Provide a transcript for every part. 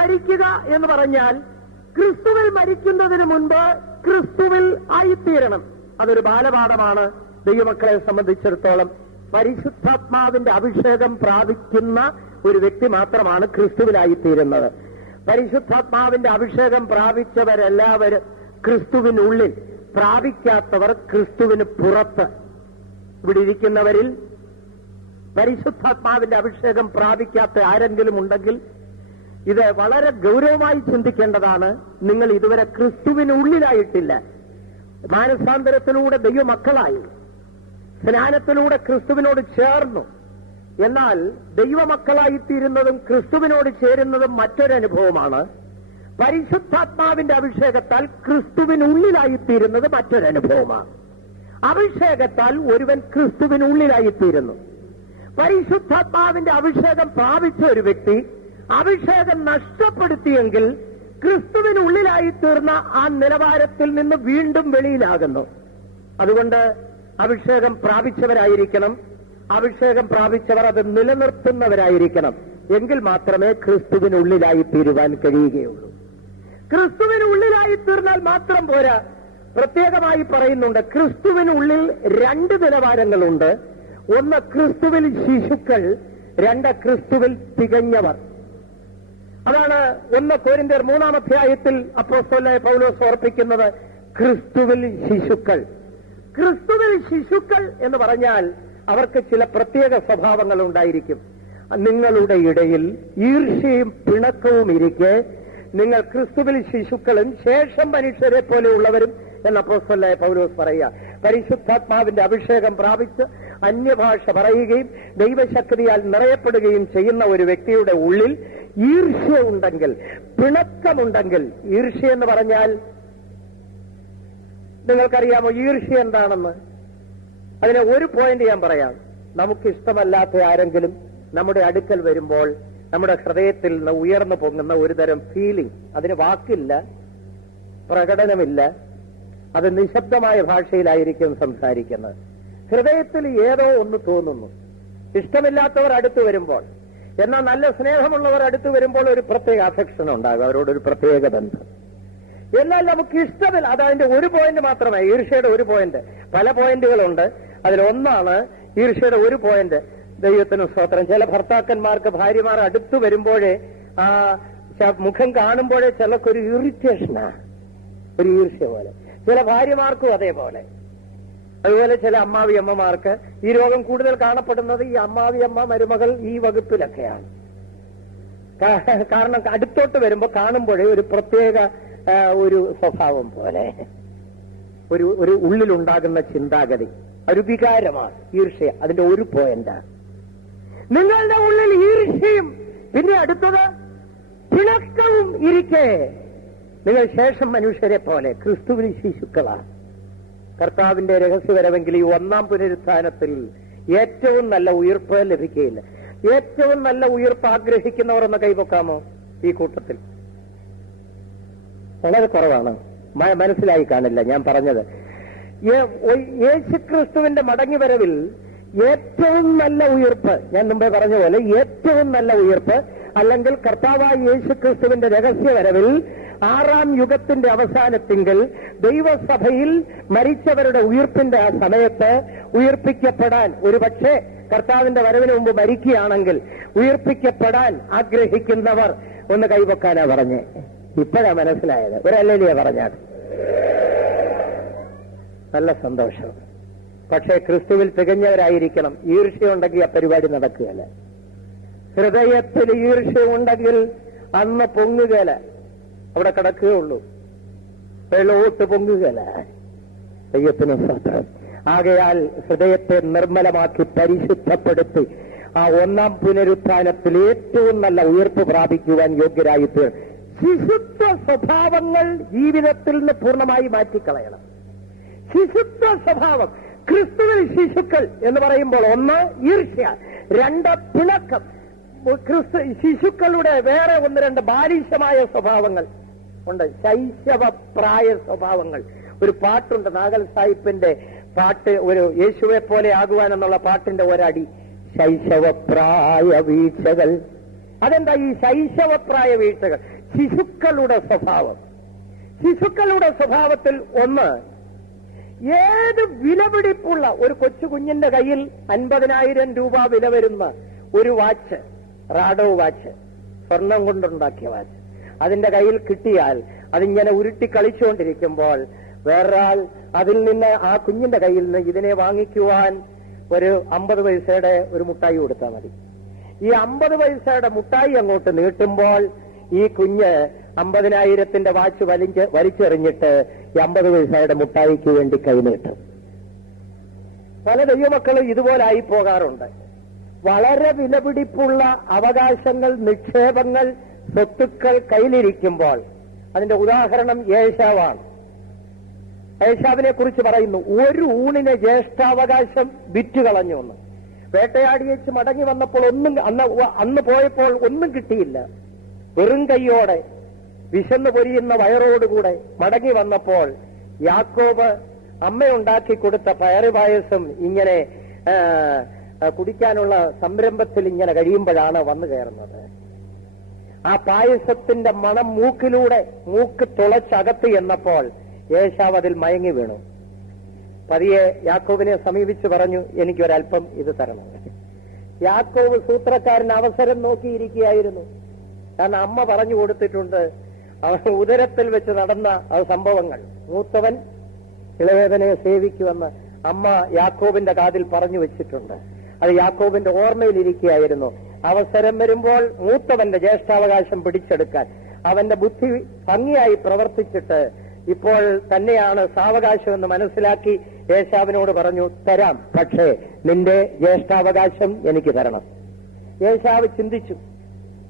മരിക്കുക എന്ന് പറഞ്ഞാൽ ക്രിസ്തുവിൽ മരിക്കുന്നതിന് മുൻപ് ക്രിസ്തുവിൽ ആയിത്തീരണം. അതൊരു ബാലപാഠമാണ് ദൈവമക്കളെ സംബന്ധിച്ചിടത്തോളം. പരിശുദ്ധാത്മാവിന്റെ അഭിഷേകം പ്രാപിക്കുന്ന ഒരു വ്യക്തി മാത്രമാണ് ക്രിസ്തുവിലായിത്തീരുന്നത്. പരിശുദ്ധാത്മാവിന്റെ അഭിഷേകം പ്രാപിച്ചവരെല്ലാവരും ക്രിസ്തുവിനുള്ളിൽ, പ്രാപിക്കാത്തവർ ക്രിസ്തുവിന് പുറത്ത്. ഇവിടെ ഇരിക്കുന്നവരിൽ പരിശുദ്ധാത്മാവിന്റെ അഭിഷേകം പ്രാപിക്കാത്ത ആരെങ്കിലും ഉണ്ടെങ്കിൽ ഇത് വളരെ ഗൗരവമായി ചിന്തിക്കേണ്ടതാണ്. നിങ്ങൾ ഇതുവരെ ക്രിസ്തുവിനുള്ളിലായിട്ടില്ല. മാനസാന്തരത്തിലൂടെ ദൈവമക്കളായി, സ്നാനത്തിലൂടെ ക്രിസ്തുവിനോട് ചേർന്നു. എന്നാൽ ദൈവമക്കളായിത്തീരുന്നതും ക്രിസ്തുവിനോട് ചേരുന്നതും മറ്റൊരനുഭവമാണ്. പരിശുദ്ധാത്മാവിന്റെ അഭിഷേകത്താൽ ക്രിസ്തുവിനുള്ളിലായിത്തീരുന്നത് മറ്റൊരനുഭവമാണ്. അഭിഷേകത്താൽ ഒരുവൻ ക്രിസ്തുവിനുള്ളിലായിത്തീരുന്നു. പരിശുദ്ധാത്മാവിന്റെ അഭിഷേകം പ്രാപിച്ച ഒരു വ്യക്തി അഭിഷേകം നഷ്ടപ്പെടുത്തിയെങ്കിൽ ക്രിസ്തുവിനുള്ളിലായിത്തീർന്ന ആ നിലവാരത്തിൽ നിന്ന് വീണ്ടും വെളിയിലാകുന്നു. അതുകൊണ്ട് അഭിഷേകം പ്രാപിച്ചവരായിരിക്കണം. അഭിഷേകം പ്രാപിച്ചവർ അത് നിലനിർത്തുന്നവരായിരിക്കണം. എങ്കിൽ മാത്രമേ ക്രിസ്തുവിനുള്ളിലായി തീരുവാൻ കഴിയുകയുള്ളൂ. ക്രിസ്തുവിനുള്ളിലായി തീർന്നാൽ മാത്രം പോരാ. പ്രത്യേകമായി പറയുന്നുണ്ട്, ക്രിസ്തുവിനുള്ളിൽ 2 നിലവാരങ്ങളുണ്ട്. ഒന്ന് ക്രിസ്തുവിൽ ശിശുക്കൾ, 2 ക്രിസ്തുവിൽ തികഞ്ഞവർ. അതാണ് 1 കൊരിന്ത്യർ 3-ാം അധ്യായത്തിൽ അപ്പോസ്തലനായ പൗലോസ് ഓർപ്പിക്കുന്നത്. ക്രിസ്തുവിൽ ശിശുക്കൾ. ക്രിസ്തുവിൽ ശിശുക്കൾ എന്ന് പറഞ്ഞാൽ അവർക്ക് ചില പ്രത്യേക സ്വഭാവങ്ങൾ ഉണ്ടായിരിക്കും. നിങ്ങളുടെ ഇടയിൽ ഈർഷ്യയും പിണക്കവും ഇരിക്കെ നിങ്ങൾ ക്രിസ്തുവിൽ ശിശുക്കളും ശേഷം മനുഷ്യരെ പോലെയുള്ളവരും എന്ന് അപ്പോസ്തലനായ പൗലോസ് പറയുക. പരിശുദ്ധാത്മാവിന്റെ അഭിഷേകം പ്രാപിച്ച് അന്യഭാഷ പറയുകയും ദൈവശക്തിയാൽ നിറയപ്പെടുകയും ചെയ്യുന്ന ഒരു വ്യക്തിയുടെ ഉള്ളിൽ ഈർഷ്യ ഉണ്ടെങ്കിൽ, പിണക്കമുണ്ടെങ്കിൽ, ഈർഷ്യ എന്ന് പറഞ്ഞാൽ നിങ്ങൾക്കറിയാമോ ഈർഷ്യ എന്താണെന്ന്? അതിന് ഒരു പോയിന്റ് ഞാൻ പറയാം. നമുക്കിഷ്ടമല്ലാത്ത ആരെങ്കിലും നമ്മുടെ അടുക്കൽ വരുമ്പോൾ നമ്മുടെ ഹൃദയത്തിൽ നിന്ന് ഉയർന്നു പൊങ്ങുന്ന ഒരുതരം ഫീലിംഗ്. അതിന് വാക്കില്ല, പ്രകടനമില്ല, അത് നിശബ്ദമായ ഭാഷയിലായിരിക്കും സംസാരിക്കുന്നത്. ഹൃദയത്തിൽ ഏതോ ഒന്ന് തോന്നുന്നു. ഇഷ്ടമില്ലാത്തവർ അടുത്ത് വരുമ്പോൾ, എന്നാൽ നല്ല സ്നേഹമുള്ളവർ അടുത്ത് വരുമ്പോൾ ഒരു പ്രത്യേക അഫെക്ഷൻ ഉണ്ടാകും, അവരോടൊരു പ്രത്യേക ബന്ധം. എന്നാൽ നമുക്ക് ഇഷ്ടമില്ല. അതതിന്റെ ഒരു പോയിന്റ് മാത്രമേ, ഈർഷ്യയുടെ ഒരു പോയിന്റ്. പല പോയിന്റുകളുണ്ട്, അതിലൊന്നാണ് ഈർഷ്യയുടെ ഒരു പോയിന്റ്. ദൈവത്തിന് സ്തോത്രം. ചില ഭർത്താക്കന്മാർക്ക് ഭാര്യമാർ അടുത്തു വരുമ്പോഴേ ആ മുഖം കാണുമ്പോഴേ ചിലർക്കൊരു ഇറിറ്റേഷനാ, ഒരു ഈർഷ്യ പോലെ. ചില ഭാര്യമാർക്കും അതേപോലെ. അതുപോലെ ചില അമ്മാവിയമ്മമാർക്ക് ഈ രോഗം കൂടുതൽ കാണപ്പെടുന്നത് ഈ അമ്മാവിയമ്മ മരുമകൾ ഈ വകുപ്പിലൊക്കെയാണ്. കാരണം അടുത്തോട്ട് വരുമ്പോൾ കാണുമ്പോഴേ ഒരു പ്രത്യേക ഒരു സ്വഭാവം പോലെ, ഒരു ഉള്ളിലുണ്ടാകുന്ന ചിന്താഗതി, ഒരു വികാരമാണ് ഈർഷ്യ. അതിന്റെ ഒരു പോയിന്റാണ്. നിങ്ങളുടെ ഉള്ളിൽ ഈർഷ്യയും പിന്നെ അടുത്തത് പിണക്കവും ഇരിക്കെ നിങ്ങൾ ശേഷം മനുഷ്യരെ പോലെ ക്രിസ്തുവിൽ ശിശുക്കളാണ്. കർത്താവിന്റെ രഹസ്യവരവെങ്കിൽ ഈ 1-ാം പുനരുത്ഥാനത്തിൽ ഏറ്റവും നല്ല ഉയിർപ്പ് ലഭിക്കുകയില്ല. ഏറ്റവും നല്ല ഉയിർപ്പ് ആഗ്രഹിക്കുന്നവർ ഒന്ന് കൈപൊക്കാമോ? ഈ കൂട്ടത്തിൽ വളരെ കുറവാണ്. മനസ്സിലായി കാണില്ല ഞാൻ പറഞ്ഞത്. യേശുക്രിസ്തുവിന്റെ മടങ്ങിവരവിൽ ഏറ്റവും നല്ല ഉയിർപ്പ്, ഞാൻ മുമ്പേ പറഞ്ഞ പോലെ ഏറ്റവും നല്ല ഉയിർപ്പ്, അല്ലെങ്കിൽ കർത്താവായ യേശുക്രിസ്തുവിന്റെ രഹസ്യവരവിൽ 6-ാം യുഗത്തിന്റെ അവസാനത്തിങ്കിൽ ദൈവസഭയിൽ മരിച്ചവരുടെ ഉയിർപ്പിന്റെ ആ സമയത്ത് ഉയിർപ്പിക്കപ്പെടാൻ, ഒരുപക്ഷെ കർത്താവിന്റെ വരവിന് മുമ്പ് മരിക്കുകയാണെങ്കിൽ ഉയിർപ്പിക്കപ്പെടാൻ ആഗ്രഹിക്കുന്നവർ ഒന്ന് കൈവെക്കാനാ പറഞ്ഞേ. ഇപ്പോഴാ മനസ്സിലായത്. ഒരല്ലേലിയാ പറഞ്ഞാൽ നല്ല സന്തോഷം. പക്ഷേ ക്രിസ്തുവിൽ തികഞ്ഞവരായിരിക്കണം. ഈർഷ്യയുണ്ടെങ്കിൽ ആ പരിപാടി നടക്കുകയല്ല. ഹൃദയത്തിൽ ഈർഷ്യ ഉണ്ടെങ്കിൽ അന്ന് പൊങ്ങുകയില്ല, അവിടെ കിടക്കുകയുള്ളൂ, വെള്ളോട്ട് പൊങ്ങുകയില്ല. ദൈവത്തിന് സ്തോത്രം. ആകയാൽ ഹൃദയത്തെ നിർമ്മലമാക്കി പരിശുദ്ധപ്പെടുത്തി ആ 1-ാം പുനരുത്ഥാനത്തിൽ ഏറ്റവും നല്ല ഉയർപ്പ് പ്രാപിക്കുവാൻ യോഗ്യരായിത്തീർ. ശിശുത്വ സ്വഭാവങ്ങൾ ജീവിതത്തിൽ നിന്ന് പൂർണ്ണമായി മാറ്റിക്കളയണം. ശിശുത്വ സ്വഭാവം. ക്രിസ്തുവിൽ ശിശുക്കൾ എന്ന് പറയുമ്പോൾ 1 ഈർഷ്യ, 2 പിണക്കം. ശിശുക്കളുടെ വേറെ 1-2 ബാലിശമായ സ്വഭാവങ്ങൾ ഉണ്ട്, ശൈശവപ്രായ സ്വഭാവങ്ങൾ. ഒരു പാട്ടുണ്ട്, നാഗൽ സാഹിബിന്റെ പാട്ട്, ഒരു യേശുവെ പോലെ ആകുവാൻ എന്നുള്ള പാട്ടിന്റെ ഒരടി. ശൈശവപ്രായ വീഴ്ചകൾ അതെന്താ? ഈ ശൈശവപ്രായ വീഴ്ചകൾ, ശിശുക്കളുടെ സ്വഭാവം. ശിശുക്കളുടെ സ്വഭാവത്തിൽ ഒന്ന്, ഏത് വിലപിടിപ്പുള്ള ഒരു കൊച്ചു കുഞ്ഞിന്റെ കയ്യിൽ 50,000 രൂപ വില വരുന്ന ഒരു വാച്ച്, റാഡോ വാച്ച്, സ്വർണം കൊണ്ടുണ്ടാക്കിയ വാച്ച്, അതിന്റെ കയ്യിൽ കിട്ടിയാൽ അതിങ്ങനെ ഉരുട്ടി കളിച്ചുകൊണ്ടിരിക്കുമ്പോൾ വേറൊരാൾ അതിൽ നിന്ന്, ആ കുഞ്ഞിന്റെ കയ്യിൽ നിന്ന് ഇതിനെ വാങ്ങിക്കുവാൻ ഒരു 50 പൈസയുടെ ഒരു മുട്ടായി കൊടുത്താൽ മതി. ഈ 50 പൈസയുടെ മുട്ടായി അങ്ങോട്ട് നീട്ടുമ്പോൾ ഈ കുഞ്ഞ് 50,000 വാച്ച് വലിച്ചെറിഞ്ഞിട്ട് 50 പൈസയുടെ മുട്ടായിക്ക് വേണ്ടി കൈനീട്ടും. പല ദൈവമക്കളും ഇതുപോലെ ആയി പോകാറുണ്ട്. വളരെ വിലപിടിപ്പുള്ള അവകാശങ്ങൾ, നിക്ഷേപങ്ങൾ, സ്വത്തുക്കൾ കയ്യിലിരിക്കുമ്പോൾ, അതിന്റെ ഉദാഹരണം ഏശാവാണ്. ഏശാവിനെ കുറിച്ച് പറയുന്നു, ഒരു ഊണിന് ജ്യേഷ്ഠാവകാശം വിറ്റുകളഞ്ഞു എന്ന്. വേട്ടയാടിയേച്ച് മടങ്ങി വന്നപ്പോൾ അന്ന് പോയപ്പോൾ ഒന്നും കിട്ടിയില്ല. വെറും കൈയോടെ വിശന്നു പൊരിയുന്ന വയറോടുകൂടെ മടങ്ങി വന്നപ്പോൾ യാക്കോബ് അമ്മയുണ്ടാക്കി കൊടുത്ത പയറ് പായസം ഇങ്ങനെ കുടിക്കാനുള്ള സംരംഭത്തിൽ ഇങ്ങനെ കഴിയുമ്പോഴാണ് വന്നു കയറുന്നത്. ആ പായസത്തിന്റെ മണം മൂക്ക് തുളച്ചകത്ത് എന്നപ്പോൾ ഏശാവ് അതിൽ മയങ്ങി വീണു. പതിയെ യാക്കോബിനെ സമീപിച്ച് പറഞ്ഞു, എനിക്കൊരൽപ്പം ഇത് തരണം. യാക്കോബ് സൂത്രക്കാരൻ അവസരം നോക്കിയിരിക്കുകയായിരുന്നു. കാരണം അമ്മ പറഞ്ഞു കൊടുത്തിട്ടുണ്ട്, ഉദരത്തിൽ വെച്ച് നടന്ന സംഭവങ്ങൾ. മൂത്തവൻ ഇളവേദനെ സേവിക്കുമെന്ന് അമ്മ യാക്കോബിന്റെ കാതിൽ പറഞ്ഞു വെച്ചിട്ടുണ്ട്. അത് യാക്കോബിന്റെ ഓർമ്മയിലിരിക്കുകയായിരുന്നു. അവസരം വരുമ്പോൾ മൂത്തവന്റെ ജ്യേഷ്ഠാവകാശം പിടിച്ചെടുക്കാൻ അവന്റെ ബുദ്ധി ഭംഗിയായി പ്രവർത്തിച്ചിട്ട് ഇപ്പോൾ തന്നെയാണ് സാവകാശം എന്ന് മനസ്സിലാക്കി ഏശാവിനോട് പറഞ്ഞു, തരാം, പക്ഷേ നിന്റെ ജ്യേഷ്ഠാവകാശം എനിക്ക് തരണം. ഏശാവ് ചിന്തിച്ചു.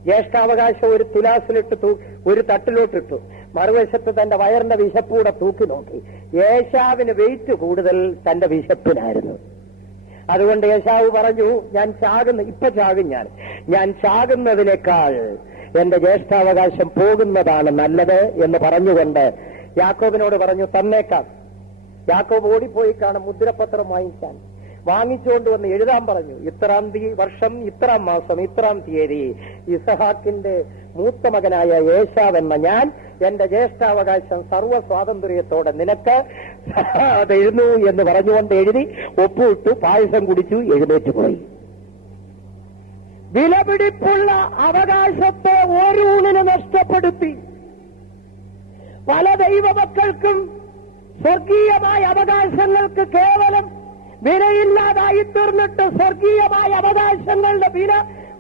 ജ്യേഷ്ഠാവകാശം ഒരു തുലാസിലിട്ട് ഒരു തട്ടിലോട്ടിട്ടു. മറുവശത്ത് തന്റെ വയറിന്റെ വിശപ്പൂടെ തൂക്കി നോക്കി. ഏശാവിന് വെയിറ്റ് കൂടുതൽ തന്റെ വിശപ്പിനായിരുന്നു. അതുകൊണ്ട് ഏശാവ് പറഞ്ഞു, ഇപ്പൊ ചാകും ഞാൻ ചാകുന്നതിനേക്കാൾ എന്റെ ജ്യേഷ്ഠാവകാശം പോകുന്നതാണ് നല്ലത് എന്ന് പറഞ്ഞുകൊണ്ട് യാക്കോബിനോട് പറഞ്ഞു, തന്നേക്കാം. യാക്കോബ് ഓടിപ്പോയി കാണും മുദ്രപത്രം വാങ്ങിക്കാൻ. വാങ്ങിച്ചുകൊണ്ട് വന്ന് എഴുതാൻ പറഞ്ഞു. ഇത്രാം വർഷം, ഇത്രാം മാസം, ഇത്രാം തീയതി ഇസഹാക്കിന്റെ മൂത്ത മകനായ ഏശാവ് എന്ന ഞാൻ എന്റെ ജ്യേഷ്ഠാവകാശം സർവ്വ സ്വാതന്ത്ര്യത്തോടെ നിനക്ക് അതെഴുന്നു എന്ന് പറഞ്ഞുകൊണ്ട് എഴുതി ഒപ്പുവിട്ടു. പായസം കുടിച്ചു, എഴുന്നേറ്റ് പോയി. വിലപിടിപ്പുള്ള അവകാശത്തെ ഒരു ഊണിന് നഷ്ടപ്പെടുത്തി. പല ദൈവമക്കൾക്കും സ്വർഗീയമായ അവകാശങ്ങൾക്ക് കേവലം വിലയില്ലാതായി തീർന്നിട്ട് സ്വർഗീയമായ അവകാശങ്ങളുടെ വില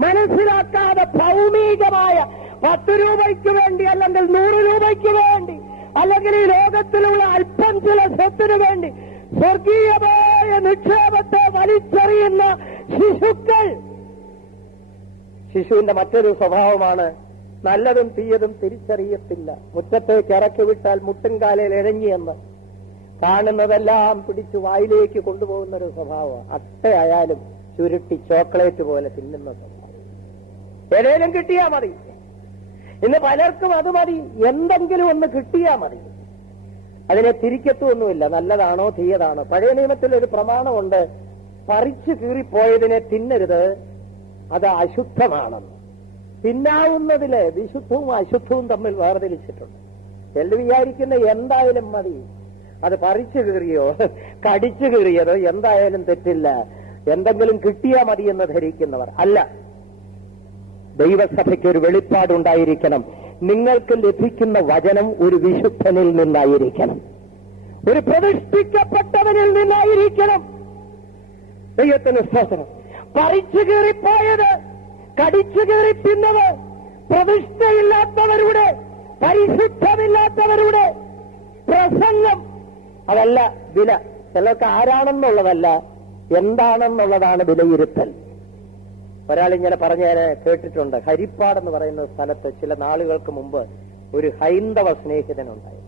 മനസ്സിലാക്കാതെ ഭൗമികമായ 10 രൂപയ്ക്ക് വേണ്ടി, അല്ലെങ്കിൽ 100 രൂപയ്ക്ക് വേണ്ടി, അല്ലെങ്കിൽ ഈ ലോകത്തിലുള്ള അല്പം ചില സ്വത്തിനു വേണ്ടി സ്വർഗീയമായ നിക്ഷേപത്തെ വലിച്ചെറിയുന്ന ശിശുക്കൾ. ശിശുവിന്റെ മറ്റൊരു സ്വഭാവമാണ് നല്ലതും തീയതും തിരിച്ചറിയത്തില്ല. മുറ്റത്തേക്ക് ഇറക്കി വിട്ടാൽ മുട്ടുംകാലയിൽ ഇഴങ്ങിയെന്ന് കാണുന്നതെല്ലാം പിടിച്ചു വായിലേക്ക് കൊണ്ടുപോകുന്ന ഒരു സ്വഭാവം. അട്ടയായാലും ചുരുട്ടി ചോക്ലേറ്റ് പോലെ തിന്നുന്ന സ്വഭാവം. ഏതേലും കിട്ടിയാ മതി. ഇന്ന് പലർക്കും അത് മതി, എന്തെങ്കിലും ഒന്ന് കിട്ടിയാ മതി. അതിനെ തിരിക്കത്തൊന്നുമില്ല, നല്ലതാണോ തീയതാണോ. പഴയ നിയമത്തിൽ ഒരു പ്രമാണമുണ്ട്, പറിച്ചു കീറിപ്പോയതിനെ തിന്നരുത്, അത് അശുദ്ധമാണെന്ന്. തിന്നാവുന്നതില് വിശുദ്ധവും അശുദ്ധവും തമ്മിൽ വേർതിരിച്ചിട്ടുണ്ട്. ചെല്ലു വിചാരിക്കുന്ന എന്തായാലും മതി, അത് പറിച്ചു കീറിയോ കടിച്ചു കീറിയതോ എന്തായാലും തെറ്റില്ല, എന്തെങ്കിലും കിട്ടിയാ മതി എന്ന് ധരിക്കുന്നവർ അല്ല. ദൈവസഭയ്ക്ക് ഒരു വെളിപ്പാടുണ്ടായിരിക്കണം. നിങ്ങൾക്ക് ലഭിക്കുന്ന വചനം ഒരു വിശുദ്ധനിൽ നിന്നായിരിക്കണം, ഒരു പ്രതിഷ്ഠിക്കപ്പെട്ടവനിൽ നിന്നായിരിക്കണം. ദൈവത്തിന് സ്തോത്രം. പറിച്ചു കീറിപ്പോയത്, കടിച്ചു കീറി തിന്നത് പ്രതിഷ്ഠയില്ലാത്തവരുടെ, പരിശുദ്ധമില്ലാത്തവരുടെ പ്രസംഗം. അതല്ല വില. ചിലർക്ക് ആരാണെന്നുള്ളതല്ല, എന്താണെന്നുള്ളതാണ് വിലയിരുത്തൽ. ഒരാളിങ്ങനെ പറഞ്ഞ് ഞാൻ കേട്ടിട്ടുണ്ട്. ഹരിപ്പാടെന്ന് പറയുന്ന സ്ഥലത്ത് ചില നാളുകൾക്ക് മുമ്പ് ഒരു ഹൈന്ദവ സ്നേഹിതനുണ്ടായി.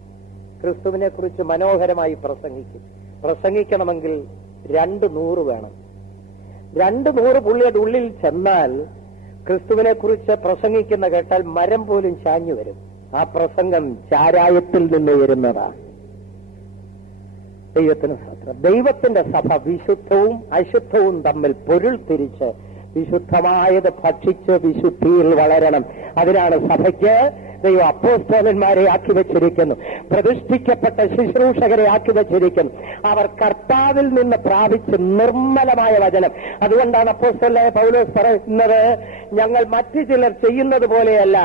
ക്രിസ്തുവിനെ കുറിച്ച് മനോഹരമായി പ്രസംഗിക്കണമെങ്കിൽ 200 വേണം. 200 പുള്ളിയുടെ ഉള്ളിൽ ചെന്നാൽ ക്രിസ്തുവിനെ കുറിച്ച് പ്രസംഗിക്കുന്ന കേട്ടാൽ മരം പോലും ചാഞ്ഞു വരും. ആ പ്രസംഗം ചാരായത്തിൽ നിന്ന് വരുന്നതാണ്. ദൈവത്തിന് സ്തോത്രം. ദൈവത്തിന്റെ സഭ വിശുദ്ധവും അശുദ്ധവും തമ്മിൽ പൊരുൾ തിരിച്ച് വിശുദ്ധമായത് ഭക്ഷിച്ച് വിശുദ്ധിയിൽ വളരണം. അതിനാണ് സഭയ്ക്ക് ദൈവം അപ്പോസ്തലന്മാരെ ആക്കി വെച്ചിരിക്കുന്നു, പ്രതിഷ്ഠിക്കപ്പെട്ട ശുശ്രൂഷകരെ ആക്കി വെച്ചിരിക്കുന്നു. അവർ കർത്താവിൽ നിന്ന് പ്രാപിച്ച് നിർമ്മലമായ വചനം. അതുകൊണ്ടാണ് അപ്പോസ്തലനായ പൗലോസ് പറയുന്നത്, ഞങ്ങൾ മറ്റു ചിലർ ചെയ്യുന്നത് പോലെയല്ല,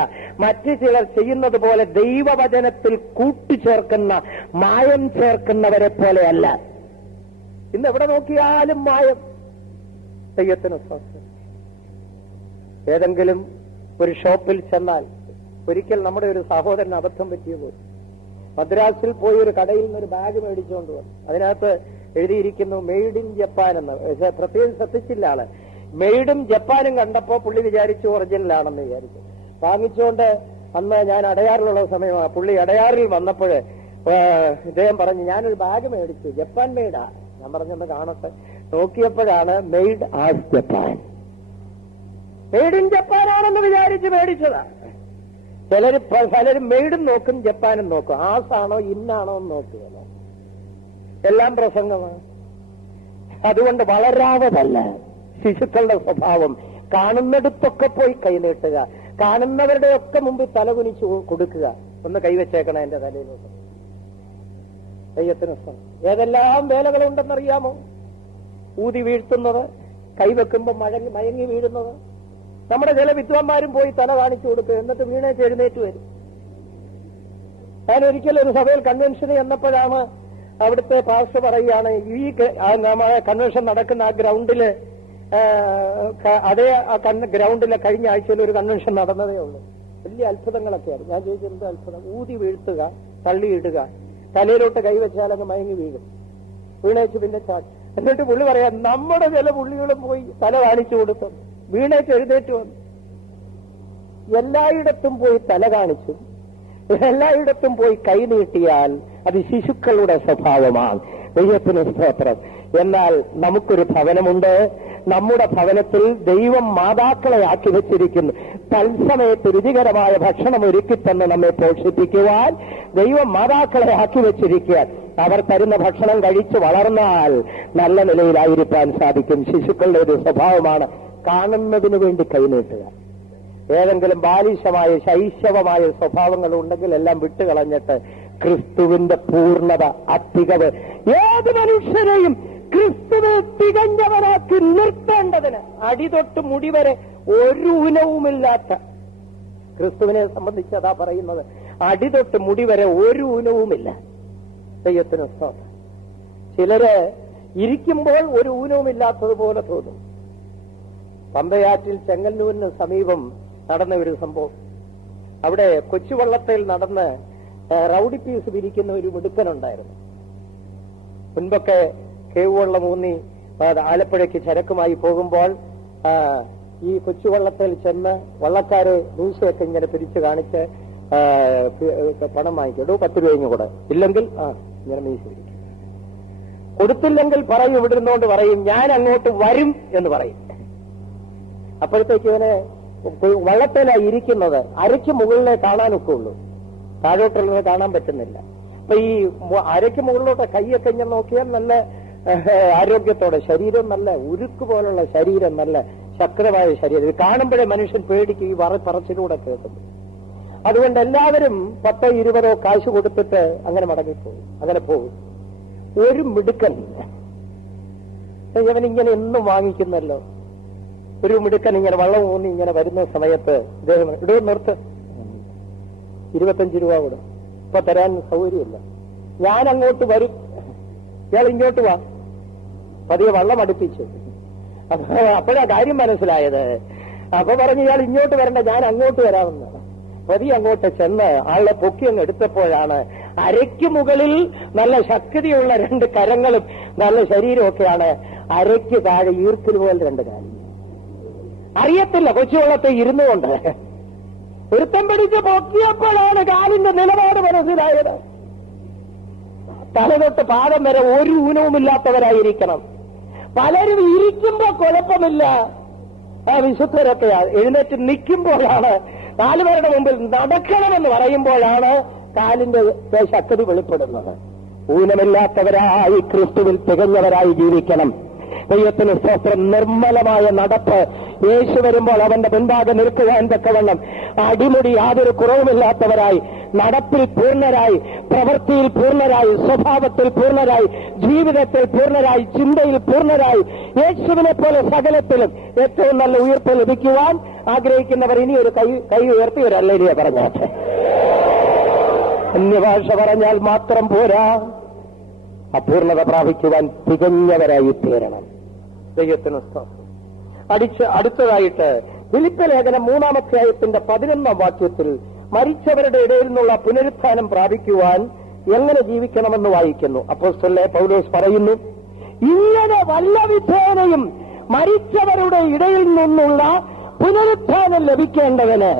മറ്റു ചിലർ ചെയ്യുന്നത് പോലെ ദൈവവചനത്തിൽ കൂട്ടിച്ചേർക്കുന്ന മായം ചേർക്കുന്നവരെ പോലെയല്ല. ഇന്ന് എവിടെ നോക്കിയാലും മായം. ദൈവത്തിന് സ്തോത്രം. ഏതെങ്കിലും ഒരു ഷോപ്പിൽ ചെന്നാൽ, ഒരിക്കൽ നമ്മുടെ ഒരു സഹോദരൻ അബദ്ധം പറ്റിയപ്പോൾ മദ്രാസിൽ പോയി ഒരു കടയിൽ നിന്ന് ഒരു ബാഗ് മേടിച്ചുകൊണ്ട് വന്നു. അതിനകത്ത് എഴുതിയിരിക്കുന്നു മെയ്ഡ് ഇൻ ജപ്പാൻ എന്ന്. പ്രത്യേകം ശ്രദ്ധിച്ചില്ല ആള്. മെയ്ഡും ജപ്പാനും കണ്ടപ്പോ പുള്ളി വിചാരിച്ചു ഒറിജിനലാണെന്ന് വിചാരിച്ചു. വാങ്ങിച്ചുകൊണ്ട് അന്ന് ഞാൻ അടയാറിലുള്ള സമയമാണ്. പുള്ളി അടയാറിൽ വന്നപ്പോൾ ഇദ്ദേഹം പറഞ്ഞു, ഞാനൊരു ബാഗ് മേടിച്ചു, ജപ്പാൻ മെയ്ഡാ. ഞാൻ പറഞ്ഞൊന്ന് കാണട്ടെ. നോക്കിയപ്പോഴാണ് made as Japan. Made in ജപ്പാനാണെന്ന് വിചാരിച്ച് മേടിച്ചതാ. പലരും മെയ്ഡും നോക്കും, ജപ്പാനും നോക്കും. ആസാണോ ഇന്നാണോ എന്ന് നോക്കുകയല്ലോ. എല്ലാം പ്രസംഗമാണ്. അതുകൊണ്ട് വളരാവതല്ല ശിശുക്കളുടെ സ്വഭാവം. കാണുന്നിടത്തൊക്കെ പോയി കൈനീട്ടുക, കാണുന്നവരുടെ ഒക്കെ മുമ്പിൽ തലകുനിച്ച് കൊടുക്കുക. ഒന്ന് കൈവച്ചേക്കണം എന്റെ തലയിലോട്ട്. ദൈവത്തിന് ഏതെല്ലാം വേലകളുണ്ടെന്നറിയാമോ? ഊതി വീഴ്ത്തുന്നത്, കൈവെക്കുമ്പോൾ മയങ്ങി വീഴുന്നത്. നമ്മുടെ ചില വിദ്വാന്മാരും പോയി തല കാണിച്ചു കൊടുക്കുക, എന്നിട്ട് വീണേച്ച് എഴുന്നേറ്റ് വരും. ഞാൻ ഒരിക്കലും ഒരു സഭയിൽ കൺവെൻഷന് ചെന്നപ്പോഴാണ് അവിടുത്തെ പാസ്റ്റർ പറയുകയാണ്, ഈ നമ്മുടെ കൺവെൻഷൻ നടക്കുന്ന ആ ഗ്രൗണ്ടില്, അതേ ഗ്രൗണ്ടിലെ കഴിഞ്ഞ ആഴ്ചയിൽ ഒരു കൺവെൻഷൻ നടന്നതേ ഉള്ളൂ. വലിയ അത്ഭുതങ്ങളൊക്കെയാണ്. ഞാൻ ചോദിച്ചത് എന്താ അത്ഭുതം? ഊതി വീഴ്ത്തുക, തള്ളിയിടുക, തലയിലോട്ട് കൈവച്ചാൽ അങ്ങ് മയങ്ങി വീഴും. വീണേച്ച് പിന്നെ ചാടി. എന്നിട്ട് പുള്ളി പറയാം, നമ്മുടെ ചില പുള്ളികളും പോയി തല കാണിച്ചു കൊടുത്തു, വീണേച്ച് എഴുന്നേറ്റ് വന്നു. എല്ലായിടത്തും പോയി തല കാണിച്ചു, എല്ലായിടത്തും പോയി കൈ നീട്ടിയാൽ അത് ശിശുക്കളുടെ സ്വഭാവമാണ്. ദൈവത്തിന് സ്തോത്രം. എന്നാൽ നമുക്കൊരു ഭവനമുണ്ട്. നമ്മുടെ ഭവനത്തിൽ ദൈവം മാതാക്കളെ ആക്കി വെച്ചിരിക്കുന്നു. തത്സമയത്ത് രുചികരമായ ഭക്ഷണം ഒരുക്കിത്തന്ന് നമ്മെ പോഷിപ്പിക്കുവാൻ ദൈവം മാതാക്കളെ ആക്കി വെച്ചിരിക്കുക. അവർ തരുന്ന ഭക്ഷണം കഴിച്ച് വളർന്നാൽ നല്ല നിലയിലായിരിക്കാൻ സാധിക്കും. ശിശുക്കളുടെ ഒരു സ്വഭാവമാണ് കാണുന്നതിന് വേണ്ടി കൈനീട്ടുക. ഏതെങ്കിലും ബാലിശമായ ശൈശവമായ സ്വഭാവങ്ങൾ ഉണ്ടെങ്കിൽ എല്ലാം വിട്ടുകളഞ്ഞിട്ട് ക്രിസ്തുവിന്റെ പൂർണ്ണത, അത്തികവ്, ഏത് മനുഷ്യരെയും ക്രിസ്തുവെ തികഞ്ഞവരാക്കി നിർത്തേണ്ടതിന് അടിതൊട്ട് മുടിവരെ ഒരു ഊനവുമില്ലാത്ത ക്രിസ്തുവിനെ സംബന്ധിച്ച് അതാ പറയുന്നത്. അടിതൊട്ട് മുടിവരെ ഒരു ഊനവുമില്ല. ദൈവത്തിന് സ്തോത്രം. ചിലര് ഇരിക്കുമ്പോൾ ഒരു ഊനവുമില്ലാത്തതുപോലെ തോന്നും. പമ്പയാറ്റിൽ ചെങ്ങന്നൂരിന് സമീപം നടന്ന ഒരു സംഭവം. അവിടെ കൊച്ചുവള്ളത്തിൽ നടന്ന് റൌഡി പീസ് വിരിക്കുന്ന ഒരു മിടുക്കനുണ്ടായിരുന്നു. മുൻപൊക്കെ കേവുവള്ളം ഊന്നി ആലപ്പുഴയ്ക്ക് ചരക്കുമായി പോകുമ്പോൾ ഈ കൊച്ചുവള്ളത്തിൽ ചെന്ന് വള്ളക്കാര് ദൂസയൊക്കെ ഇങ്ങനെ പിരിച്ചു കാണിച്ച് പണം വാങ്ങിക്കും. 10 രൂപ കൂടെ ഇല്ലെങ്കിൽ ഇങ്ങനെ മീശ പിടിക്കും. കൊടുത്തില്ലെങ്കിൽ പറയും, ഇവിടെ നിന്നുകൊണ്ട് പറയും, ഞാൻ അങ്ങോട്ട് വരും എന്ന് പറയും. അപ്പോഴത്തേക്ക് ഇവനെ വള്ളത്തേലാണ് ഇരിക്കുന്നത്. അരയ്ക്ക് മുകളിലേ കാണാനൊക്കെ ഉള്ളൂ, താഴോട്ടുള്ളത് കാണാൻ പറ്റുന്നില്ല. അപ്പൊ ഈ അരയ്ക്ക് മുകളിലോട്ട് കൈയൊക്കെ ഇങ്ങനെ നോക്കിയാൽ നല്ല ആരോഗ്യത്തോടെ, ശരീരം നല്ല ഉരുക്ക് പോലുള്ള ശരീരം, നല്ല ശക്തമായ ശരീരം. ഇത് കാണുമ്പോഴേ മനുഷ്യൻ പേടിക്കും, ഈ പറച്ചിലൂടെ കേൾക്കുന്നു. അതുകൊണ്ട് എല്ലാവരും 10, 20 കാശ് കൊടുത്തിട്ട് അങ്ങനെ മടങ്ങിപ്പോകും, അങ്ങനെ പോകും. ഒരു മിടുക്കൻ ഇവനിങ്ങനെ എന്നും വാങ്ങിക്കുന്നല്ലോ. ഒരു മിടുക്കൻ ഇങ്ങനെ വള്ളം ഊന്നി ഇങ്ങനെ വരുന്ന സമയത്ത് ഇദ്ദേഹം ഇവിടെ നിർത്ത്, 25 രൂപ കൊടും, ഇപ്പൊ തരാൻ സൗകര്യമില്ല, ഞാൻ അങ്ങോട്ട് വരും, ഇയാൾ ഇങ്ങോട്ട് വാ. പതിയെ വള്ളം അടുപ്പിച്ചു. അപ്പോഴാ കാര്യം മനസ്സിലായത്. അപ്പൊ പറഞ്ഞു, ഇയാൾ ഇങ്ങോട്ട് വരണ്ട, ഞാൻ അങ്ങോട്ട് വരാമെന്ന്. പതിയെ അങ്ങോട്ട് ചെന്ന് ആളെ പൊക്കി അങ്ങ് എടുത്തപ്പോഴാണ് അരയ്ക്ക് മുകളിൽ നല്ല ശക്തിയുള്ള 2 കരങ്ങളും നല്ല ശരീരമൊക്കെയാണ്, അരയ്ക്ക് താഴെ ഈർക്കിൽ പോലെ 2 കാലും. അറിയത്തില്ല, കൊച്ചുവെള്ളത്തെ ഇരുന്നു കൊണ്ട് ഒരുത്തം പിടിച്ച് പൊക്കിയപ്പോഴാണ് കാലിന്റെ നിലപാട് മനസ്സിലായത്. തലതൊട്ട് പാദം വരെ ഒരു ഊനവുമില്ലാത്തവരായിരിക്കണം. പലരും ഇരിക്കുമ്പോ കുഴപ്പമില്ല, വിശുദ്ധരൊക്കെ എഴുന്നേറ്റ് നിൽക്കുമ്പോഴാണ്, 4 പേരുടെ മുമ്പിൽ നടക്കണമെന്ന് പറയുമ്പോഴാണ് കാലിന്റെ ശക്തി വെളിപ്പെടുന്നത്. ഊനമില്ലാത്തവരായി ക്രിസ്തുവിൽ തികഞ്ഞവരായി ജീവിക്കണം. ദൈവത്തിന് സ്തോത്രം. നിർമ്മലമായ നടപ്പ്. യേശു വരുമ്പോൾ അവന്റെ മുൻപാകെ നിൽക്കുവാൻ തക്കവണ്ണം അടിമുടി യാതൊരു കുറവുമില്ലാത്തവരായി, നടപ്പിൽ പൂർണ്ണരായി, പ്രവൃത്തിയിൽ പൂർണ്ണരായി, സ്വഭാവത്തിൽ പൂർണ്ണരായി, ജീവിതത്തിൽ പൂർണ്ണരായി, ചിന്തയിൽ പൂർണ്ണരായി, യേശുവിനെ പോലെ സകലത്തിലും ഏറ്റവും നല്ല ഉയർപ്പ് ലഭിക്കുവാൻ ആഗ്രഹിക്കുന്നവർ ഇനി ഒരു കൈ ഉയർത്തി ഒരു ഹല്ലേലൂയ പറഞ്ഞാട്ടെ. അന്യഭാഷ പറഞ്ഞാൽ മാത്രം പോരാ, അപൂർണത പ്രാപിക്കുവാൻ തികഞ്ഞവരായി തീരണം. ദൈവത്തിന് സ്തോത്രം. അടുത്തതായിട്ട് ഫിലിപ്പി ലേഖനം 3-ാം അധ്യായത്തിന്റെ 11-ാം വാക്യത്തിൽ മരിച്ചവരുടെ ഇടയിൽ നിന്നുള്ള പുനരുത്ഥാനം പ്രാപിക്കുവാൻ എങ്ങനെ ജീവിക്കണമെന്ന് വായിക്കുന്നു. അപ്പോസ്തലനായ പൗലോസ് പറയുന്നു, ഇങ്ങനെ വല്ല വിധേനയും മരിച്ചവരുടെ ഇടയിൽ നിന്നുള്ള പുനരുത്ഥാനം ലഭിക്കേണ്ടതിന്.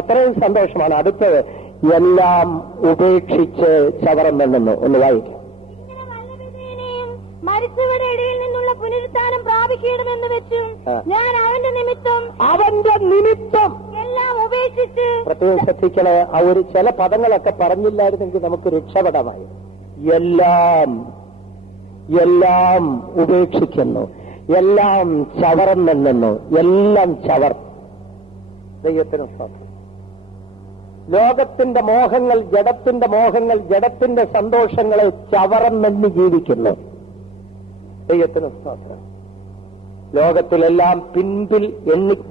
അത്രയും സന്തോഷമാണ്. അടുത്തത് എല്ലാം ഉപേക്ഷിച്ച് ചവറം നിന്നു. ഒന്ന് വായിക്കാം. മരിച്ചവരുടെ ഇടയിൽ നിന്നുള്ള പുനരുത്ഥാനം പ്രാപിക്കണമെന്ന് വെച്ചും ഞാൻ അവന്റെ നിമിത്തം എല്ലാം ഉപേക്ഷിച്ച്. പ്രത്യേകം ശ്രദ്ധിക്കണേ, ആ ഒരു ചില പദങ്ങളൊക്കെ പറഞ്ഞില്ലായിരുന്നെങ്കിൽ നമുക്ക് രക്ഷപ്പെടാമായി. എല്ലാം ഉപേക്ഷിക്കുന്നു, എല്ലാം ചവറം നിന്നു, എല്ലാം ചവർ. ദൈവത്തിന് സ്തോത്രം. ലോകത്തിന്റെ മോഹങ്ങൾ, ജഡത്തിന്റെ സന്തോഷങ്ങളെ ചവറം നിന്ന് ജീവിക്കുന്നു. ദൈവത്തിന് സ്തോത്രം. ലോകത്തിലെല്ലാം പിൻപിൽ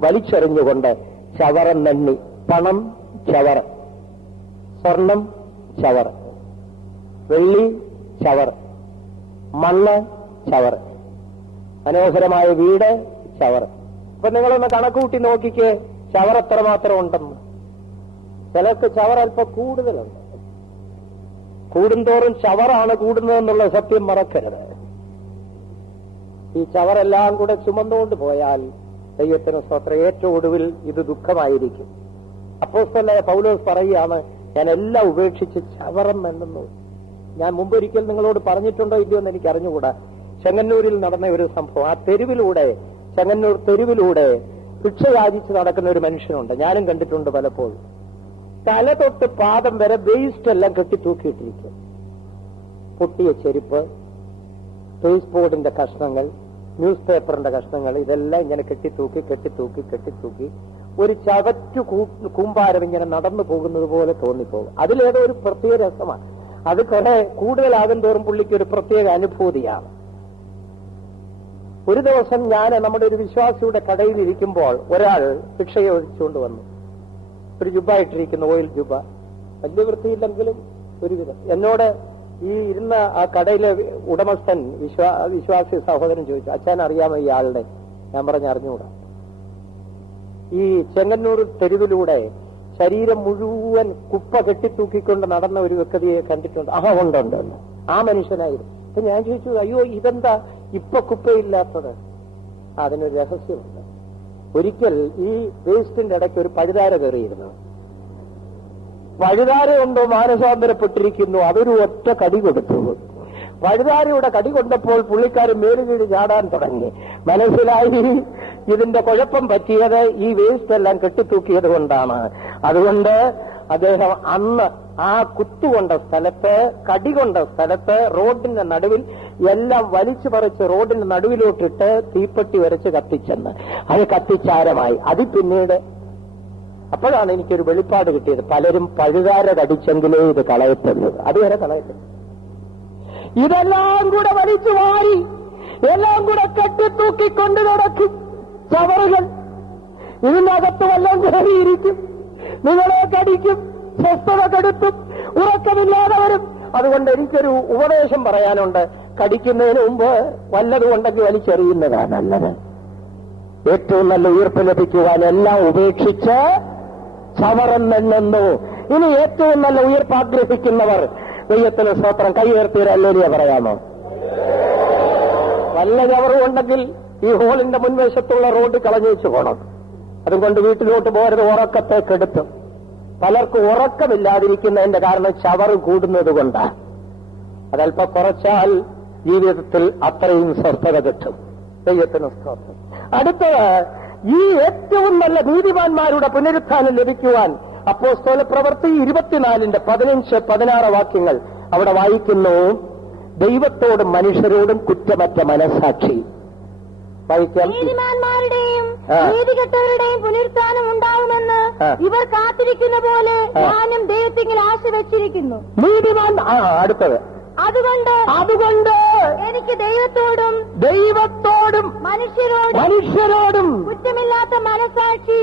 വലിച്ചെറിഞ്ഞുകൊണ്ട് ചവറം നന്നി. പണം ചവർ, സ്വർണം ചവർ, വെള്ളി ചവർ, മണ്ണ് ചവർ, മനോഹരമായ വീട് ചവർ. അപ്പൊ നിങ്ങളൊന്ന് കണക്കുകൂട്ടി നോക്കിക്ക് ചവർ എത്രമാത്രം ഉണ്ടെന്ന്. ചിലർക്ക് ചവർ അല്പം കൂടുതലുണ്ട്. കൂടുന്തോറും ചവറാണ് കൂടുന്നതെന്നുള്ള സത്യം മറക്കരുത്. ഈ ചവറെല്ലാം കൂടെ ചുമന്നുകൊണ്ട് പോയാൽ ദൈവത്തിന് സ്തോത്രം ഏറ്റവും ഒടുവിൽ ഇത് ദുഃഖമായിരിക്കും. അപ്പോസ്തലനായ പൗലോസ് പറയുകയാണ്, ഞാൻ എല്ലാം ഉപേക്ഷിച്ച് ചവറം നിന്നു. ഞാൻ മുമ്പൊരിക്കൽ നിങ്ങളോട് പറഞ്ഞിട്ടുണ്ടോ ഇല്ലയോ എന്ന് എനിക്ക് അറിഞ്ഞുകൂടാ. ചെങ്ങന്നൂരിൽ നടന്ന ഒരു സംഭവം. ആ ചെങ്ങന്നൂർ തെരുവിലൂടെ ഭിക്ഷ യാചിച്ച് നടക്കുന്ന ഒരു മനുഷ്യനുണ്ട്. ഞാനും കണ്ടിട്ടുണ്ട് പലപ്പോഴും. തല തൊട്ട് പാദം വരെ വേസ്റ്റ് എല്ലാം കെട്ടി തൂക്കിയിട്ടിരിക്കും. പൊട്ടിയ ചെരുപ്പ്, ഫേസ് ബോർഡിന്റെ കഷ്ണങ്ങൾ, ന്യൂസ് പേപ്പറിന്റെ കഷ്ണങ്ങൾ, ഇതെല്ലാം ഇങ്ങനെ കെട്ടിത്തൂക്കി ഒരു ചവറ്റു കൂമ്പാരം ഇങ്ങനെ നടന്നു പോകുന്നത് പോലെ തോന്നിപ്പോകും. അതിലേതോ ഒരു പ്രത്യേക രസമാണ്. അത് കുറെ കൂടുതലാകും തോറും പുള്ളിക്ക് ഒരു പ്രത്യേക അനുഭൂതിയാണ്. ഒരു ദിവസം ഞാൻ നമ്മുടെ ഒരു വിശ്വാസിയുടെ കടയിൽ ഇരിക്കുമ്പോൾ ഒരാൾ ഭിക്ഷയെ ഒഴിച്ചുകൊണ്ട് വന്നു. ഒരു ജുബ്ബ ഇട്ടിരിക്കുന്നു, ഓയിൽ ജുബ്ബ, വലിയ വൃത്തിയില്ലെങ്കിലും ഒരുവിധം. എന്നോട് ഈ ഇരുന്ന ആ കടയിലെ ഉടമസ്ഥൻ വിശ്വാസി സഹോദരൻ ചോദിച്ചു, അച്ഛൻ അറിയാമോ ഈ ആളുടെ? ഞാൻ പറഞ്ഞ് അറിഞ്ഞുകൂടാ. ഈ ചെങ്ങന്നൂർ തെരുവിലൂടെ ശരീരം മുഴുവൻ കുപ്പ കെട്ടിത്തൂക്കിക്കൊണ്ട് നടന്ന ഒരു വ്യക്തിയെ കണ്ടിട്ടുണ്ട്. ഉണ്ട്. ആ മനുഷ്യനായിരുന്നു. അപ്പൊ ഞാൻ ചോദിച്ചു, അയ്യോ ഇതെന്താ ഇപ്പൊ കുപ്പയില്ലാത്തത്? അതിനൊരു രഹസ്യമുണ്ട്. ഒരിക്കൽ ഈ വേസ്റ്റിന്റെ ഇടയ്ക്ക് ഒരു പഴുതാര കയറിയിരുന്നു. വഴുതാര കൊണ്ടോ മാനസാന്തരപ്പെട്ടിരിക്കുന്നു. അതൊരു ഒറ്റ കടി കൊടുത്തു. വഴുതാരയുടെ കടി കൊണ്ടപ്പോൾ പുള്ളിക്കാരൻ മേലുകീഴ് ചാടാൻ തുടങ്ങി. മനസ്സിലായി ഇതിന്റെ കുഴപ്പം പറ്റിയത് ഈ വേസ്റ്റ് എല്ലാം കെട്ടിത്തൂക്കിയത് കൊണ്ടാണ്. അതുകൊണ്ട് അദ്ദേഹം അന്ന് ആ കുത്തുകൊണ്ട സ്ഥലത്ത്, കടികൊണ്ട സ്ഥലത്ത്, റോഡിന്റെ നടുവിൽ എല്ലാം വലിച്ചു പറിച്ച് റോഡിന്റെ നടുവിലോട്ടിട്ട് തീപ്പെട്ടി വരച്ച് കത്തിച്ചെന്ന്. അത് കത്തിച്ചാരമായി. അത് പിന്നീട് അപ്പോഴാണ് എനിക്കൊരു വെളിപ്പാട് കിട്ടിയത്. പലരും പഴുതാര കടിച്ചെങ്കിലേ ഇത് കളയത്തുള്ളൂ. അതുവരെ കളയത്തില്ല. ഇതെല്ലാം കൂടെ വലിച്ചു വാരി എല്ലാം കൂടെ കെട്ടിത്തൂക്കിക്കൊണ്ട് നടക്കും ചവറുകൾ. ഇതിന്റെ അകത്ത് വല്ലതും കയറിയിരിക്കും, നിങ്ങളെ കടിക്കും, സ്വസ്ഥത കെടുത്തും, ഉറക്കമില്ലാതെ വരും. അതുകൊണ്ട് എനിക്കൊരു ഉപദേശം പറയാനുണ്ട്. കടിക്കുന്നതിന് മുമ്പ് വല്ലതും ഉണ്ടെങ്കിൽ വലിച്ചെറിയുന്നതാണ് നല്ലത്. ഏറ്റവും നല്ല ഉയർപ്പ് ലഭിക്കുവാൻ എല്ലാം ഉപേക്ഷിച്ച് ചവറം നിന്നു. ഇനി ഏറ്റവും നല്ല ഉയർപ്പ് ആഗ്രഹിക്കുന്നവർ ദൈവത്തിന് സ്തോത്രം കൈ ഉയർത്തി ഹല്ലേലൂയ പറയാമോ? വല്ല ചവറും ഉണ്ടെങ്കിൽ ഈ ഹോളിന്റെ മുൻവശത്തുള്ള റോഡ് കളഞ്ഞു വെച്ച് പോകണം. അതുകൊണ്ട് വീട്ടിലോട്ട് പോരുത്, ഉറക്കത്തെ കെടുത്തും. പലർക്കും ഉറക്കമില്ലാതിരിക്കുന്നതിന്റെ കാരണം ചവറ് കൂടുന്നത് കൊണ്ടാണ്. അതല്പം കുറച്ചാൽ ജീവിതത്തിൽ അത്രയും സ്വസ്ഥത കിട്ടും. ദൈവത്തിന് സ്തോത്രം. അടുത്തത്, ഈ ഏറ്റവും നല്ല നീതിമാന്മാരുടെ പുനരുത്ഥാനം ലഭിക്കുവാൻ അപ്പോസ്തല പ്രവൃത്തി 24-ന്റെ 15-16 വാക്യങ്ങൾ അവിടെ വായിക്കുന്നു. ദൈവത്തോടും മനുഷ്യരോടും കുറ്റമറ്റ മനസ്സാക്ഷി, വായിക്കാം. നീതിമാന്മാരുടെയും നീതികെട്ടവരുടെയും പുനരുത്ഥാനം ഉണ്ടാവുമെന്ന് ഇവർ കാത്തിരിക്കുന്ന പോലെ ഞാനും ദൈവത്തിങ്കിൽ ആശ വെച്ചിരിക്കുന്നു. നീതിമാൻ അടുത്തത് അതുകൊണ്ട് എനിക്ക് ദൈവത്തോടും മനുഷ്യരോടും കുറ്റമില്ലാത്ത മനസാക്ഷി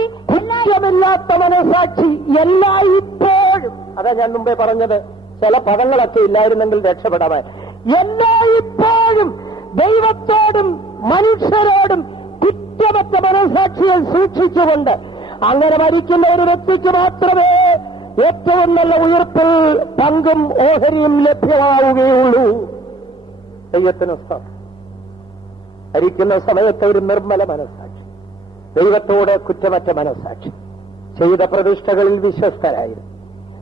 എല്ലായ്പ്പോഴും. അതാ ഞാൻ മുമ്പേ പറഞ്ഞത്, ചില പദങ്ങളൊക്കെ ഇല്ലായിരുന്നെങ്കിൽ രക്ഷപ്പെടാൻ. എല്ലായ്പ്പോഴും ദൈവത്തോടും മനുഷ്യരോടും കുറ്റമറ്റ മനസാക്ഷിയെ സൂക്ഷിച്ചുകൊണ്ട് അങ്ങനെ മരിക്കുന്ന ഒരു വ്യക്തിക്ക് മാത്രമേ ഏറ്റവും നല്ല ഉയർപ്പിൽ പങ്കും ഓഹരിയും ലഭ്യമാവുകയുള്ളൂ. ദൈവത്തിന് മരിക്കുന്ന സമയത്ത് ഒരു നിർമ്മല മനസാക്ഷി, ദൈവത്തോട് കുറ്റമറ്റ മനസാക്ഷി, ചെയ്ത പ്രതിഷ്ഠകളിൽ വിശ്വസ്തരായിരുന്നു,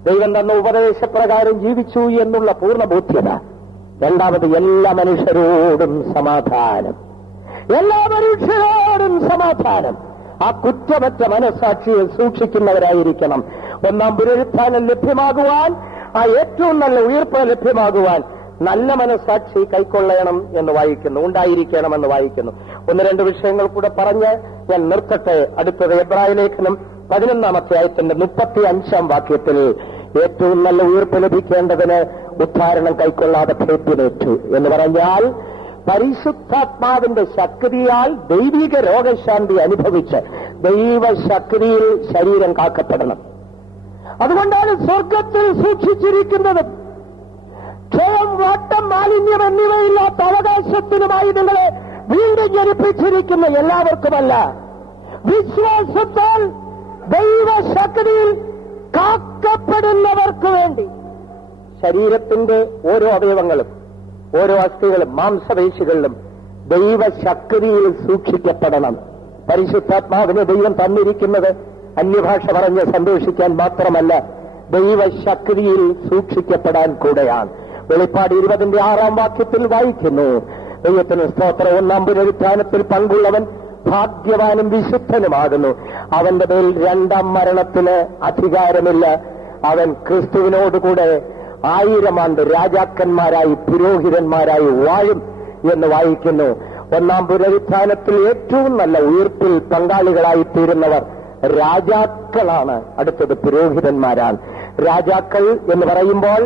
ദൈവം തന്ന ഉപദേശപ്രകാരം ജീവിച്ചു എന്നുള്ള പൂർണ്ണ ബോധ്യത. രണ്ടാമത് എല്ലാ മനുഷ്യരോടും സമാധാനം. ആ കുറ്റമറ്റ മനസാക്ഷിയെ സൂക്ഷിക്കുന്നവരായിരിക്കണം. ഒന്നാം പുനരുത്ഥാനം ലഭ്യമാകുവാൻ, ആ ഏറ്റവും നല്ല ഉയർപ്പ് ലഭ്യമാകുവാൻ നല്ല മനസാക്ഷി കൈക്കൊള്ളണം എന്ന് വായിക്കുന്നു, ഉണ്ടായിരിക്കണമെന്ന് വായിക്കുന്നു. ഒന്ന് രണ്ട് വിഷയങ്ങൾ കൂടെ പറഞ്ഞ് ഞാൻ നിർത്തട്ടെ. അടുത്തത് എബ്രായ ലേഖനം 11-ാം അധ്യായത്തിന്റെ 35-ാം വാക്യത്തിൽ ഏറ്റവും നല്ല ഉയർപ്പ് ലഭിക്കേണ്ടതിന് ഉദ്ധാരണം കൈക്കൊള്ളാതെ ഭേദ്യമേറ്റു എന്ന് പറഞ്ഞാൽ പരിശുദ്ധാത്മാവിന്റെ ശക്തിയാൽ ദൈവിക രോഗശാന്തി അനുഭവിച്ച് ദൈവശക്തിയിൽ ശരീരം കാക്കപ്പെടണം. അതുകൊണ്ടാണ് സ്വർഗത്തിൽ സൂക്ഷിച്ചിരിക്കുന്നത്. ക്ഷയം, വാട്ടം, മാലിന്യം എന്നിവയില്ലാത്ത അവകാശത്തിനുമായി നിങ്ങളെ വീണ്ടും ജനിപ്പിച്ചിരിക്കുന്ന എല്ലാവർക്കുമല്ല, വിശ്വാസത്താൽ ദൈവശക്തിയിൽ കാക്കപ്പെടുന്നവർക്ക് വേണ്ടി. ശരീരത്തിന്റെ ഓരോ അവയവങ്ങളും ഓരോ അസ്ഥികളും മാംസപേശികളിലും ദൈവശക്തിയിൽ സൂക്ഷിക്കപ്പെടണം. പരിശുദ്ധാത്മാവിന് ദൈവം തന്നിരിക്കുന്നത് അന്യഭാഷ പറഞ്ഞ് സന്തോഷിക്കാൻ മാത്രമല്ല, ദൈവശക്തിയിൽ സൂക്ഷിക്കപ്പെടാൻ കൂടെയാണ്. വെളിപ്പാട് 20-ാം വാക്യത്തിൽ വായിക്കുന്നു, ദൈവത്തിന് സ്തോത്രം, ഒന്നാം പുനരുത്ഥാനത്തിൽ പങ്കുള്ളവൻ ഭാഗ്യവാനും വിശുദ്ധനുമാകുന്നു. അവന്റെ മേൽ രണ്ടാം മരണത്തിന് അധികാരമില്ല. അവൻ ക്രിസ്തുവിനോടുകൂടെ 1000 ആണ്ട് രാജാക്കന്മാരായി പുരോഹിതന്മാരായി വാഴും എന്ന് വായിക്കുന്നു. ഒന്നാം പുനരുത്ഥാനത്തിൽ ഏറ്റവും നല്ല ഉയർപ്പിൽ പങ്കാളികളായി തീരുന്നവർ രാജാക്കളാണ്. അടുത്തത് പുരോഹിതന്മാരാണ്. രാജാക്കൾ എന്ന് പറയുമ്പോൾ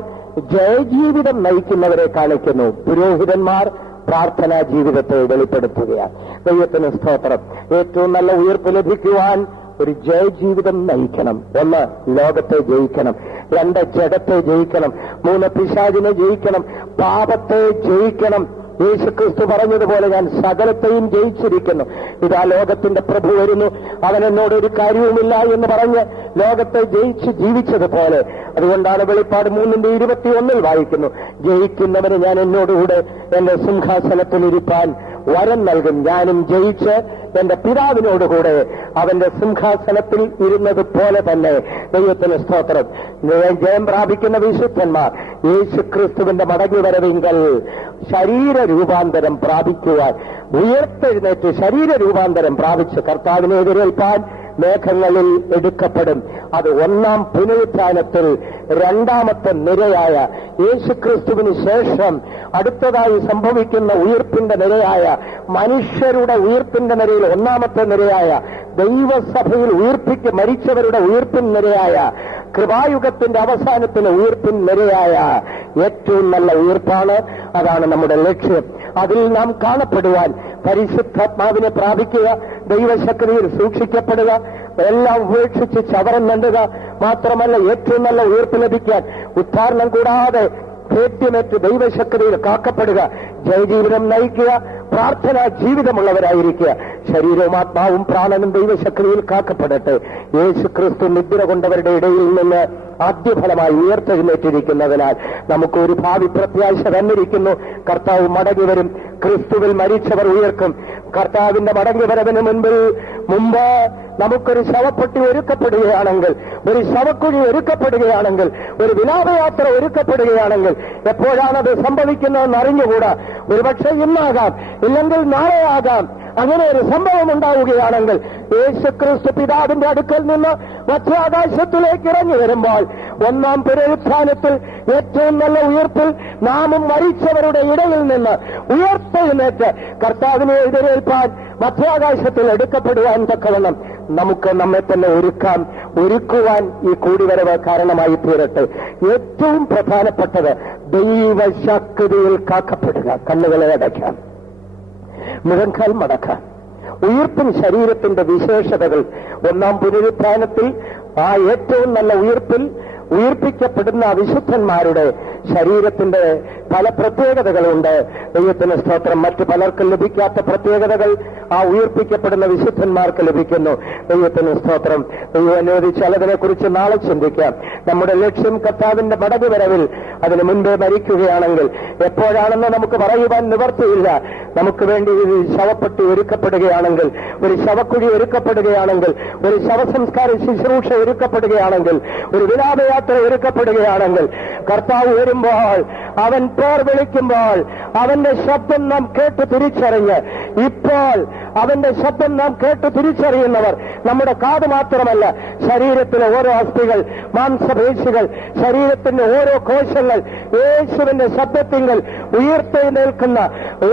ജയജീവിതം നയിക്കുന്നവരെ കാണിക്കുന്നു. പുരോഹിതന്മാർ പ്രാർത്ഥനാ ജീവിതത്തെ വെളിപ്പെടുത്തുകയാണ്. ദൈവത്തിന് സ്തോത്രം. ഏറ്റവും നല്ല ഉയർപ്പ് ലഭിക്കുവാൻ ഒരു ജയജീവിതം നയിക്കണം. 1 ലോകത്തെ ജയിക്കണം, 2 ജഡത്തെ ജയിക്കണം, 3 പിശാചിനെ ജയിക്കണം, പാപത്തെ ജയിക്കണം. യേശുക്രിസ്തു പറഞ്ഞതുപോലെ ഞാൻ സകലത്തെയും ജയിച്ചിരിക്കുന്നു, ഇതാ ലോകത്തിന്റെ പ്രഭു വരുന്നു, അവൻ എന്നോട് ഒരു കാര്യവുമില്ല എന്ന് പറഞ്ഞ് ലോകത്തെ ജയിച്ച് ജീവിച്ചതുപോലെ. അതുകൊണ്ടാണ് വെളിപ്പാട് 3:21 വായിക്കുന്നു, ജയിക്കുന്നവന് ഞാൻ എന്നോടുകൂടെ എന്റെ സിംഹാസനത്തിലിരിപ്പാൻ വരം നൽകും, ഞാനും ജയിച്ച് എന്റെ പിതാവിനോടുകൂടെ അവന്റെ സിംഹാസനത്തിൽ ഇരുന്നത് പോലെ തന്നെ. ദൈവത്തിന് സ്തോത്രം. ജയം പ്രാപിക്കുന്ന വിശുദ്ധന്മാർ യേശുക്രിസ്തുവിന്റെ മടങ്ങിവരവിങ്കൽ ശരീര രൂപാന്തരം പ്രാപിക്കുവാൻ, ഉയർത്തെഴുന്നേറ്റ് ശരീര രൂപാന്തരം പ്രാപിച്ച് കർത്താവിനെ എതിരേൽപ്പാൻ മേഘങ്ങളിൽ എടുക്കപ്പെടും. അത് ഒന്നാം പുനരുത്ഥാനത്തിൽ രണ്ടാമത്തെ നിരയായ യേശുക്രിസ്തുവിന് ശേഷം അടുത്തതായി സംഭവിക്കുന്ന ഉയർപ്പിന്റെ നിരയായ മനുഷ്യരുടെ ഉയർപ്പിന്റെ നിരയിൽ ഒന്നാമത്തെ നിരയായ ദൈവസഭയിൽ മരിച്ചവരുടെ ഉയർപ്പിൻ നിരയായ കൃപായുഗത്തിന്റെ അവസാനത്തിന് ഉയർപ്പിൻ നിരയായ ഏറ്റവും നല്ല ഉയർപ്പാണ്. അതാണ് നമ്മുടെ ലക്ഷ്യം. അതിൽ നാം കാണപ്പെടുവാൻ പരിശുദ്ധാത്മാവിനെ പ്രാപിക്കുക, ദൈവശക്തിയിൽ സൂക്ഷിക്കപ്പെടുക, എല്ലാം ഉപേക്ഷിച്ച് ചവറം നണ്ടുക, മാത്രമല്ല ഏറ്റവും നല്ല ഉയർപ്പ് ലഭിക്കാൻ ഉദ്ധാരണം കൂടാതെ ഭേദ്യമേറ്റ് ദൈവശക്തിയിൽ കാക്കപ്പെടുക, ജയജീവിതം നയിക്കുക, പ്രാർത്ഥനാ ജീവിതമുള്ളവരായിരിക്കുക. ശരീരവും ആത്മാവും പ്രാണനും ദൈവശക്തിയിൽ കാക്കപ്പെടട്ടെ. യേശുക്രിസ്തു നിദ്ര കൊണ്ടവരുടെ ഇടയിൽ നിന്ന് ആദ്യഫലമായി ഉയർത്തെഴുന്നേറ്റിരിക്കുന്നതിനാൽ നമുക്കൊരു ഭാവി പ്രത്യാശ തന്നിരിക്കുന്നു. കർത്താവ് മടങ്ങി വരും. ക്രിസ്തുവിൽ മരിച്ചവർ ഉയർക്കും. കർത്താവിന്റെ മടങ്ങിവരവിന് മുമ്പ് നമുക്കൊരു ശവപ്പെട്ടി ഒരുക്കപ്പെടുകയാണെങ്കിൽ, ഒരു ശവക്കുഴി ഒരുക്കപ്പെടുകയാണെങ്കിൽ, ഒരു വിലാപയാത്ര ഒരുക്കപ്പെടുകയാണെങ്കിൽ എപ്പോഴാണത് സംഭവിക്കുന്നതെന്ന് അറിഞ്ഞുകൂടാ. ഒരുപക്ഷെ ഇന്നാകാം, ഇല്ലെങ്കിൽ നാളെ ആകാം. അങ്ങനെ ഒരു സംഭവം ഉണ്ടാവുകയാണെങ്കിൽ യേശുക്രിസ്തു പിതാവിന്റെ അടുക്കൽ നിന്ന് മധ്യാകാശത്തിലേക്ക് ഇറങ്ങി വരുമ്പോൾ ഒന്നാം പുനരുത്ഥാനത്തിൽ ഏറ്റവും നല്ല ഉയർപ്പിൽ നാമും മരിച്ചവരുടെ ഇടയിൽ നിന്ന് ഉയർത്തെഴുന്നേറ്റ് കർത്താവിനെ എതിരേൽപ്പാൻ മധ്യാകാശത്തിൽ എടുക്കപ്പെടുവാൻ തക്കവണ്ണം നമുക്ക് നമ്മെ തന്നെ ഒരുക്കുവാൻ ഈ കൂടിവരവ് കാരണമായി തീരട്ടെ. ഏറ്റവും പ്രധാനപ്പെട്ടത് ദൈവശക്തിയിൽ കാക്കപ്പെടുക. കണ്ണുകളെ അടയ്ക്കാം, മുഴങ്കാൽ മടക്കാം. ഉയിർപ്പിൻ ശരീരത്തിന്റെ വിശേഷതകൾ ഒന്നാം പുനരുത്ഥാനത്തിൽ ആ ഏറ്റവും നല്ല ഉയിർപ്പിൽ ഉയിർപ്പിക്കപ്പെടുന്ന വിശുദ്ധന്മാരുടെ ശരീരത്തിന്റെ പല പ്രത്യേകതകളുണ്ട്. ദൈവത്തിന് സ്തോത്രം. മറ്റു പലർക്കും ലഭിക്കാത്ത പ്രത്യേകതകൾ ആ ഉയിർപ്പിക്കപ്പെടുന്ന വിശുദ്ധന്മാർക്ക് ലഭിക്കുന്നു. ദൈവത്തിന് സ്തോത്രം. ദൈവം അനുവദിച്ചാൽ അതിനെക്കുറിച്ച് നാളെ ചിന്തിക്കാം. നമ്മുടെ ലക്ഷ്യം കർത്താവിന്റെ മടങ്ങിവരവിൽ അതിന് മുൻപേ മരിക്കുകയാണെങ്കിൽ എപ്പോഴാണെന്ന് നമുക്ക് പറയുവാൻ നിവർത്തിയില്ല. നമുക്ക് വേണ്ടി ഒരു ശവപ്പെട്ടി ഒരുക്കപ്പെടുകയാണെങ്കിൽ, ഒരു ശവക്കുഴി ഒരുക്കപ്പെടുകയാണെങ്കിൽ, ഒരു ശവസംസ്കാര ശുശ്രൂഷ ഒരുക്കപ്പെടുകയാണെങ്കിൽ, ഒരു വിലാപയാത്ര ഒരുക്കപ്പെടുകയാണെങ്കിൽ, കർത്താവ് വരുമ്പോൾ അവൻ പേർ വിളിക്കുമ്പോൾ അവന്റെ ശബ്ദം നാം കേട്ട് തിരിച്ചറിഞ്ഞ്, ഇപ്പോൾ അവന്റെ ശബ്ദം നാം കേട്ട് തിരിച്ചറിയുന്നവർ നമ്മുടെ കാത് മാത്രമല്ല, ശരീരത്തിലെ ഓരോ അസ്ഥികൾ, മാംസപേശികൾ, ശരീരത്തിന്റെ ഓരോ കോശങ്ങൾ യേശുവിന്റെ ശബ്ദത്തിങ്കൽ ഉയർത്തെഴുന്നേൽക്കുന്ന,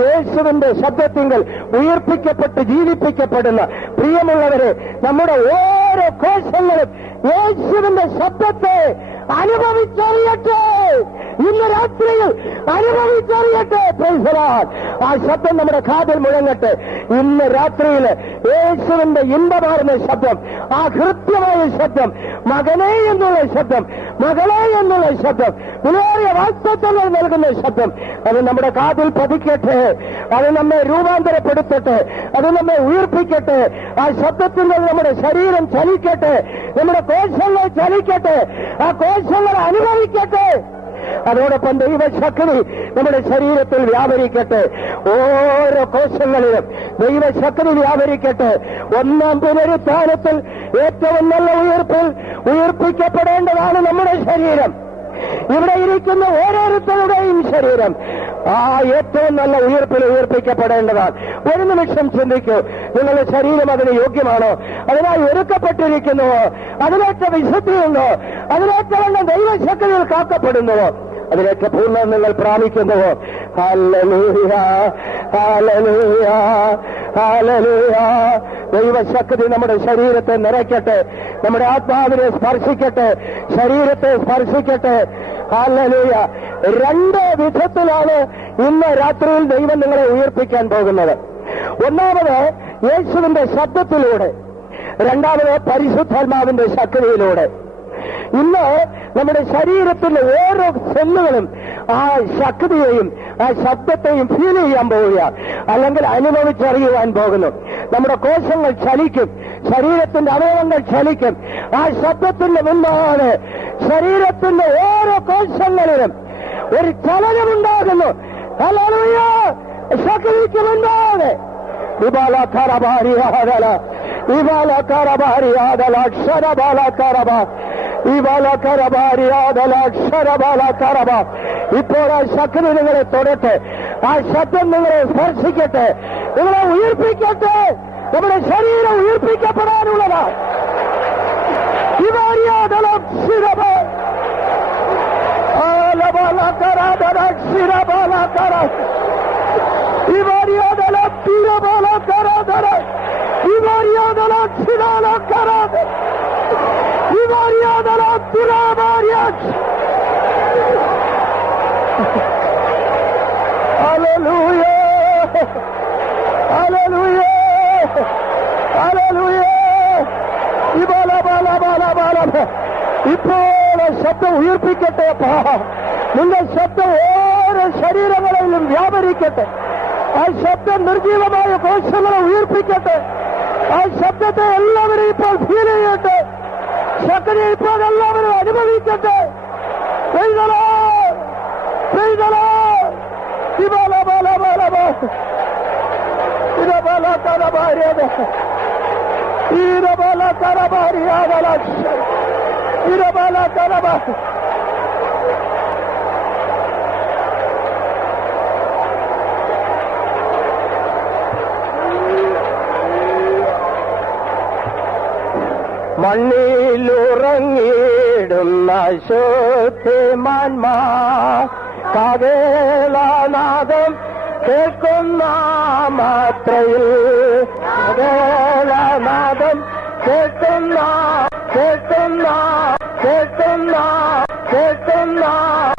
യേശുവിന്റെ ശബ്ദത്തിങ്കൽ ഉയർപ്പിക്കപ്പെട്ട് ജീവിപ്പിക്കപ്പെടുന്ന പ്രിയമുള്ളവരെ, നമ്മുടെ ഓരോ കോശങ്ങളും യേശുവിന്റെ ശബ്ദത്തെ അനുഭവിച്ചറിയട്ടെ. ഇന്ന് രാത്രിയിൽ അനുഭവിച്ചറിയട്ടെ. Praise the Lord. ആ ശബ്ദം നമ്മുടെ കാതിൽ മുഴങ്ങട്ടെ. ഇന്ന് രാത്രിയിൽ യേശുവിന്റെ ഇമ്പമാർന്ന ശബ്ദം, ആ കൃത്യമായ ശബ്ദം, മകനേ എന്നുള്ള ശബ്ദം, മകളെ എന്നുള്ള ശബ്ദം, വിലയേറിയ വാസ്തവങ്ങൾ നൽകുന്ന ശബ്ദം, അത് നമ്മുടെ കാതിൽ പതിക്കട്ടെ. അത് നമ്മെ രൂപാന്തരപ്പെടുത്തട്ടെ. അത് നമ്മെ ഉയർപ്പിക്കട്ടെ. ആ ശബ്ദത്തിൽ നമ്മുടെ ശരീരം ചലിക്കട്ടെ. നമ്മുടെ കോശങ്ങൾ ചലിക്കട്ടെ. ആ കോശങ്ങൾ അനുഭവിക്കട്ടെ. അതോടൊപ്പം ദൈവശക്തി നമ്മുടെ ശരീരത്തിൽ വ്യാപരിക്കട്ടെ. ഓരോ കോശങ്ങളിലും ദൈവശക്തി വ്യാപരിക്കട്ടെ. ഒന്നാം പുനരുത്ഥാനത്തിൽ ഏറ്റവും നല്ല ഉയർപ്പിൽ ഉയർപ്പിക്കപ്പെടേണ്ടതാണ് നമ്മുടെ ശരീരം. ഇവിടെ ഇരിക്കുന്ന ഓരോരുത്തരുടെയും ശരീരം ആ ഏറ്റവും നല്ല ഉയർപ്പിൽ ഉയർപ്പിക്കപ്പെടേണ്ടതാണ്. ഒരു നിമിഷം ചിന്തിക്കൂ, നിങ്ങളുടെ ശരീരം അതിന് യോഗ്യമാണോ? അതിനായി ഒരുക്കപ്പെട്ടിരിക്കുന്നുവോ? അതിലേക്ക് വിശുദ്ധിയുണ്ടോ? അതിലേക്ക് ദൈവശക്തിയിൽ കാക്കപ്പെടുന്നുവോ? അതിലേക്ക് പൂർണ്ണ നിങ്ങൾ പ്രാപിക്കുന്നുവോ? Hallelujah, hallelujah, hallelujah. ദൈവശക്തി നമ്മുടെ ശരീരത്തെ നിറയ്ക്കട്ടെ, നമ്മുടെ ആത്മാവിനെ സ്പർശിക്കട്ടെ, ശരീരത്തെ സ്പർശിക്കട്ടെ. ഹല്ലേലൂയ. രണ്ട് വിധത്തിലാണ് ഇന്ന് രാത്രിയിൽ ദൈവം നിങ്ങളെ ഉയർപ്പിക്കാൻ പോകുന്നത്. ഒന്നാമത് യേശുവിന്റെ ശബ്ദത്തിലൂടെ, രണ്ടാമത് പരിശുദ്ധാത്മാവിന്റെ ശക്തിയിലൂടെ. ഇന്ന് നമ്മുടെ ശരീരത്തിന്റെ ഓരോ സെല്ലുകളും ആ ശക്തിയെയും ആ ശബ്ദത്തെയും ഫീൽ ചെയ്യാൻ പോവുകയാണ്, അല്ലെങ്കിൽ അനുഭവിച്ചറിയുവാൻ പോകുന്നു. നമ്മുടെ കോശങ്ങൾ ചലിക്കും, ശരീരത്തിന്റെ അവയവങ്ങൾ ചലിക്കും. ആ ശബ്ദത്തിന്റെ മുൻപാണ് ശരീരത്തിന്റെ ഓരോ കോശങ്ങളിലും ഒരു ചലനമുണ്ടാകുന്നു. ഹല്ലേലൂയ. ശക്തിക്ക് മുൻപാണ് ഇബാലക്കരബാരിയാദല, ഇബാലക്കരബാരിയാദല, അക്ഷരബാലക്കരബ, ഇബാലക്കരബാരിയാദല, അക്ഷരബാലക്കരബ. ഇപ്പോൾ ആ ശക്തി നിങ്ങളെ തൊടട്ടെ. ആ ശബ്ദം നിങ്ങളെ സ്പർശിക്കട്ടെ, നിങ്ങളെ ഉയർപ്പിക്കട്ടെ. നമ്മുടെ ശരീരം ഉയർപ്പിക്കപ്പെടാനുള്ളതാണ്. ഇബാരിയാദല, ശിരബ, ആലബാലക്കരബല, ശിരബാലക്കര, ഇബാരിയാദല, ശിരബാലക്കരദല, ഇബാരിയാദല, ശിരാലക്കരദ, ഇബാരിയാദല, ശിരാബാരിയാദ. Hallelujah, hallelujah, hallelujah. ഇബാലബാലബാലബാല. ഇപ്പോൾ ശബ്ദം ഉയർപ്പിക്കട്ടെ. അപ്പാ, നിന്റെ ശബ്ദം ഓരോ ശരീരങ്ങളിലും വ്യാപരിക്കട്ടെ. ആ ശബ്ദം നിർജീവമായ കോശങ്ങളെ ഉയർപ്പിക്കട്ടെ. ആ ശബ്ദത്തെ എല്ലാവരും ഇപ്പോൾ ഫീൽ ചെയ്യട്ടെ. ശക്തി ഇപ്പോൾ എല്ലാവരും അനുഭവിക്കട്ടെ. മണ്ണിലുറങ്ങിടുന്ന ശുദ്ധിമാന്മാ കാവേളനാദം കേൾക്കുന്ന മാത്രയിൽ കാവേളനാദം കേൾക്കുന്ന കേൾക്കുന്ന കേൾക്കുന്ന കേൾക്കുന്ന